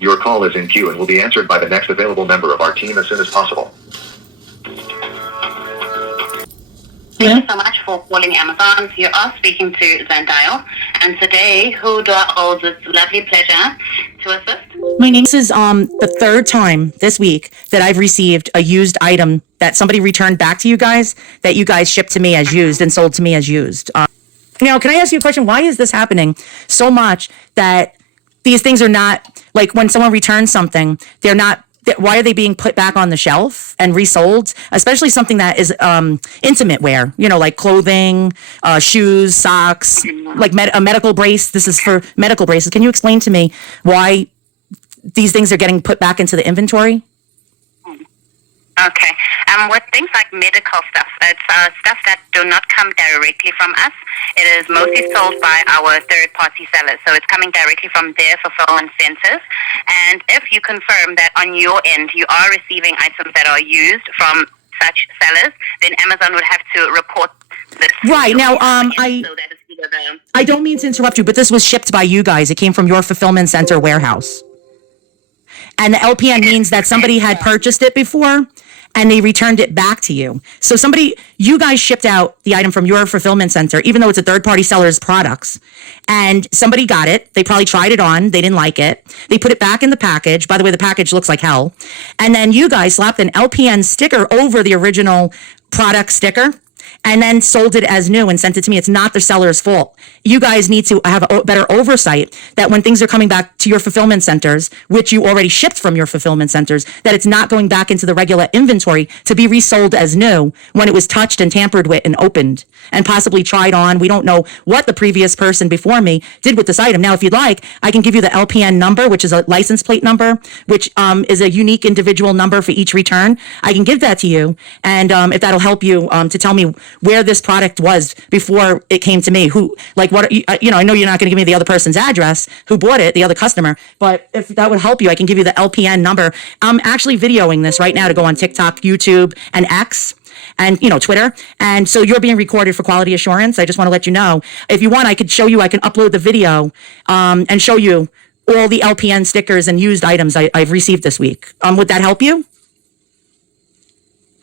Your call is in queue and will be answered by the next available member of our team as soon as possible. Thank you so much for calling Amazon. You are speaking to Zandile. And today, who do I owe this lovely pleasure to assist? My name is the third time this week that I've received a used item that somebody returned back to you guys that you guys shipped to me as used and sold to me as used. Now, can I ask you a question? Why is this happening so much that these things are not, like when someone returns something, they're not, why are they being put back on the shelf and resold? Especially something that is intimate wear, you know, like clothing, shoes, socks, like a medical brace. This is for medical braces. Can you explain to me why these things are getting put back into the inventory? Okay. With things like medical stuff, it's stuff that do not come directly from us. It is mostly sold by our third-party sellers. So it's coming directly from their fulfillment centers. And if you confirm that on your end you are receiving items that are used from such sellers, then Amazon would have to report this. Right. Now, I don't mean to interrupt you, but this was shipped by you guys. It came from your fulfillment center warehouse. And the LPN means that somebody had purchased it before and they returned it back to you. So you guys shipped out the item from your fulfillment center, even though it's a third-party seller's products. And somebody got it. They probably tried it on. They didn't like it. They put it back in the package. By the way, the package looks like hell. And then you guys slapped an LPN sticker over the original product sticker and then sold it as new and sent it to me. It's not the seller's fault. You guys need to have a better oversight that when things are coming back to your fulfillment centers, which you already shipped from your fulfillment centers, that it's not going back into the regular inventory to be resold as new when it was touched and tampered with and opened and possibly tried on. We don't know what the previous person before me did with this item. Now, if you'd like, I can give you the LPN number, which is a license plate number, which is a unique individual number for each return. I can give that to you. And if that'll help you to tell me where this product was before it came to me, who, like, what, I know you're not going to give me the other person's address who bought it, the other customer, but if that would help you, I can give you the LPN number. I'm actually videoing this right now to go on TikTok, YouTube, and X, and, Twitter. And so you're being recorded for quality assurance. I just want to let you know. If you want, I could show you, I can upload the video, and show you all the LPN stickers and used items I've received this week. Would that help you?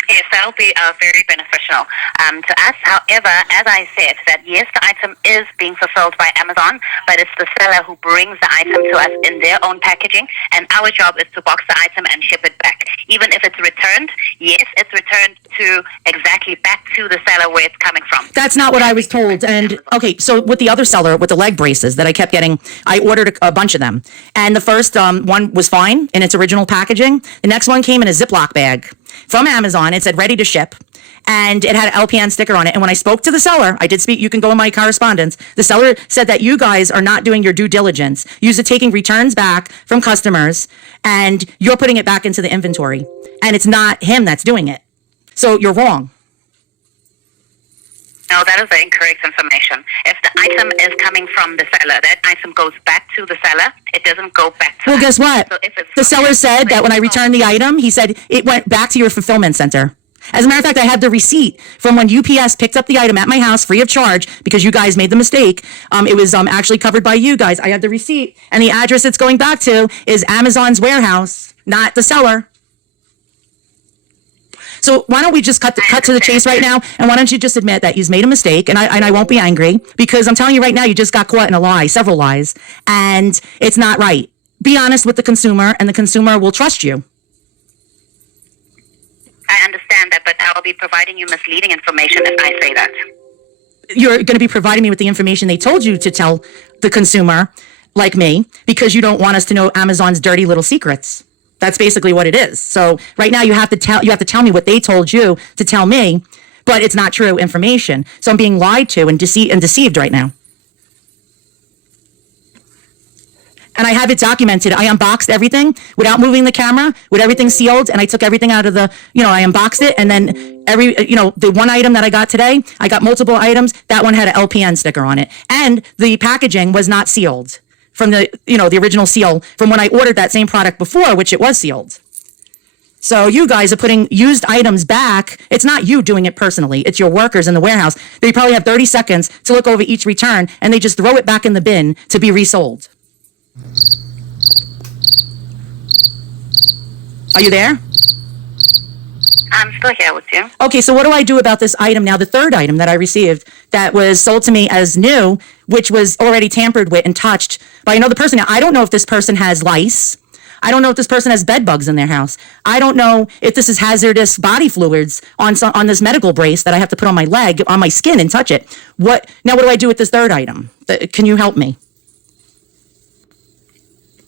Yes, that'll be very beneficial to us. However, as I said, that yes, the item is being fulfilled by Amazon, but it's the seller who brings the item to us in their own packaging, and our job is to box the item and ship it back. Even if it's returned, yes, it's returned to exactly back to the seller where it's coming from. That's not what I was told. And okay, so with the other seller, with the leg braces that I kept getting, I ordered a bunch of them. And the first one was fine in its original packaging. The next one came in a Ziploc bag from Amazon. It said ready to ship. And it had an LPN sticker on it. And when I spoke to the seller, I did speak, you can go in my correspondence. The seller said that you guys are not doing your due diligence. You're taking returns back from customers and you're putting it back into the inventory. And it's not him that's doing it. So you're wrong. No, that is the incorrect information. If the item is coming from the seller, that item goes back to the seller. It doesn't go back to us. Well, guess what? So if it's the seller said that when I returned the item, he said it went back to your fulfillment center. As a matter of fact, I have the receipt from when UPS picked up the item at my house free of charge because you guys made the mistake. It was actually covered by you guys. I have the receipt, and the address it's going back to is Amazon's warehouse, not the seller. So why don't we just cut to the chase right now, and why don't you just admit that you've made a mistake, and I won't be angry, because I'm telling you right now, you just got caught in a lie, several lies, and it's not right. Be honest with the consumer, and the consumer will trust you. I understand that, but I will be providing you misleading information if I say that. You're going to be providing me with the information they told you to tell the consumer, like me, because you don't want us to know Amazon's dirty little secrets. That's basically what it is. So right now you have to tell me what they told you to tell me, but it's not true information. So I'm being lied to and deceived right now. And I have it documented. I unboxed everything without moving the camera, with everything sealed, and I took everything out of the, I unboxed it, and then the one item that I got today, I got multiple items. That one had an LPN sticker on it, and the packaging was not sealed from the original seal from when I ordered that same product before, which it was sealed. So you guys are putting used items back. It's not you doing it personally. It's your workers in the warehouse. They probably have 30 seconds to look over each return, and they just throw it back in the bin to be resold. Are you there? I'm still here with you. Okay, so what do I do about this item now? The third item that I received that was sold to me as new, which was already tampered with and touched by another person. Now, I don't know if this person has lice. I don't know if this person has bed bugs in their house. I don't know if this is hazardous body fluids on this medical brace that I have to put on my leg, on my skin and touch it. What do I do with this third item? Can you help me?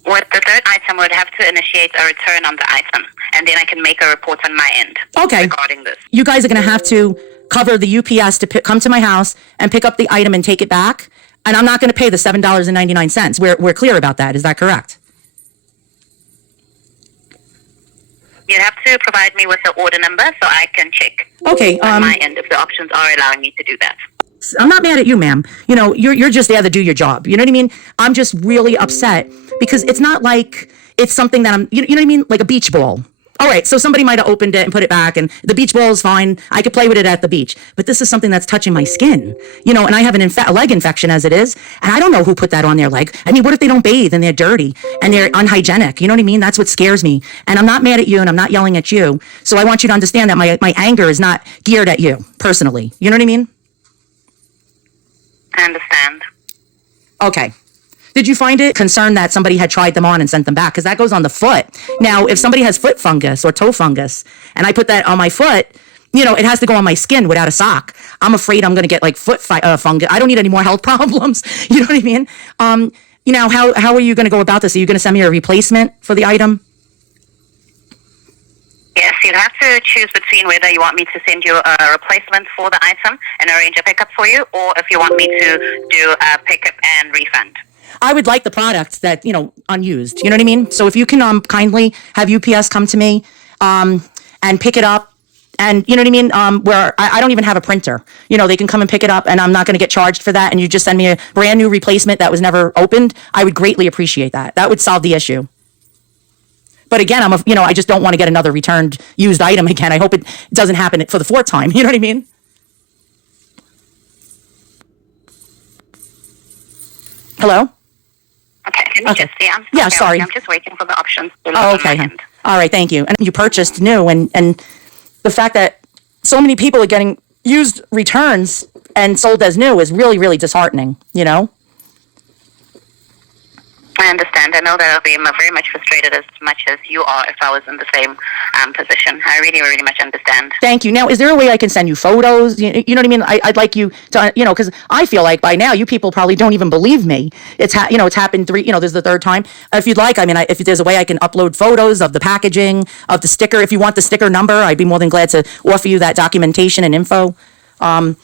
With the third item, I would have to initiate a return on the item, and then I can make a report on my end. Okay. Regarding this. You guys are going to have to cover the UPS to come to my house and pick up the item and take it back. And I'm not going to pay the $7.99. We're clear about that. Is that correct? You have to provide me with the order number so I can check. Okay. On my end if the options are allowing me to do that. I'm not mad at you, ma'am. You know, you're just there to do your job. You know what I mean? I'm just really upset because it's not like it's something that you know what I mean? Like a beach ball. All right, so somebody might have opened it and put it back, and the beach ball is fine. I could play with it at the beach. But this is something that's touching my skin, you know, and I have a leg infection as it is, and I don't know who put that on their leg. I mean, what if they don't bathe and they're dirty and they're unhygienic? You know what I mean? That's what scares me. And I'm not mad at you, and I'm not yelling at you. So I want you to understand that my anger is not geared at you personally. You know what I mean? I understand. Okay. Did you find it concerned that somebody had tried them on and sent them back? Because that goes on the foot. Now, if somebody has foot fungus or toe fungus, and I put that on my foot, you know, it has to go on my skin without a sock. I'm afraid I'm going to get like foot fungus. I don't need any more health problems. You know what I mean? You know, how are you going to go about this? Are you going to send me a replacement for the item? Yes, you'd have to choose between whether you want me to send you a replacement for the item and arrange a pickup for you, or if you want me to do a pickup and refund. I would like the product that, you know, unused. You know what I mean? So if you can kindly have UPS come to me and pick it up. And you know what I mean? Where I don't even have a printer. You know, they can come and pick it up and I'm not going to get charged for that. And you just send me a brand new replacement that was never opened. I would greatly appreciate that. That would solve the issue. But again, I just don't want to get another returned used item again. I hope it doesn't happen for the fourth time. You know what I mean? Hello? Okay, can you just see? Sorry. I'm just waiting for the options. Oh, okay. All right, thank you. And you purchased new, and the fact that so many people are getting used returns and sold as new is really, really disheartening, you know? I understand. I know that I'll be very much frustrated as much as you are if I was in the same position. I really, really much understand. Thank you. Now, is there a way I can send you photos? You know what I mean? I'd like you to, you know, because I feel like by now you people probably don't even believe me. It's happened this is the third time. If you'd like, I mean, if there's a way I can upload photos of the packaging, of the sticker. If you want the sticker number, I'd be more than glad to offer you that documentation and info. I'll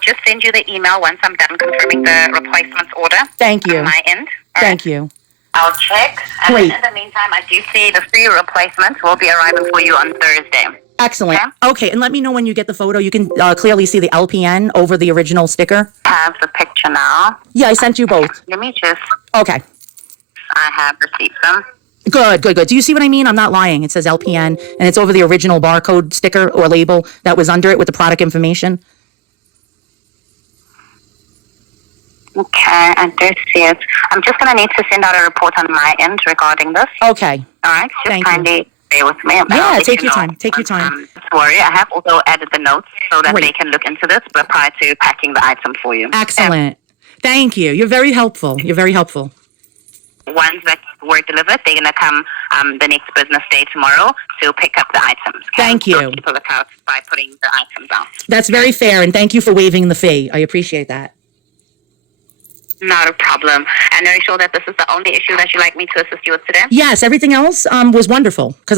just send you the email once I'm done confirming the replacements order. Thank you. On my end. Thank you. I'll check. And Great. in the meantime, I do see the free replacements will be arriving for you on Thursday. Excellent. Okay, and let me know when you get the photo. You can clearly see the LPN over the original sticker. I have the picture now. Yeah, I sent you both. Let me just... Okay. I have received them. Good. Do you see what I mean? I'm not lying. It says LPN, and it's over the original barcode sticker or label that was under it with the product information. Okay, I do see it. I'm just going to need to send out a report on my end regarding this. Okay. All right, just Thank you. kindly bear with me. Yeah, take your time. Take your time. Don't worry, I have also added the notes so that Great. they can look into this but prior to packing the item for you. Excellent. Thank you. You're very helpful. Ones that were delivered, they're going to come the next business day tomorrow to pick up the items. Okay? Thank you. So keep a lookout by putting the items out. That's very fair, and thank you for waiving the fee. I appreciate that. Not a problem. And are you sure that this is the only issue that you'd like me to assist you with today? Yes, everything else was wonderful. 'Cause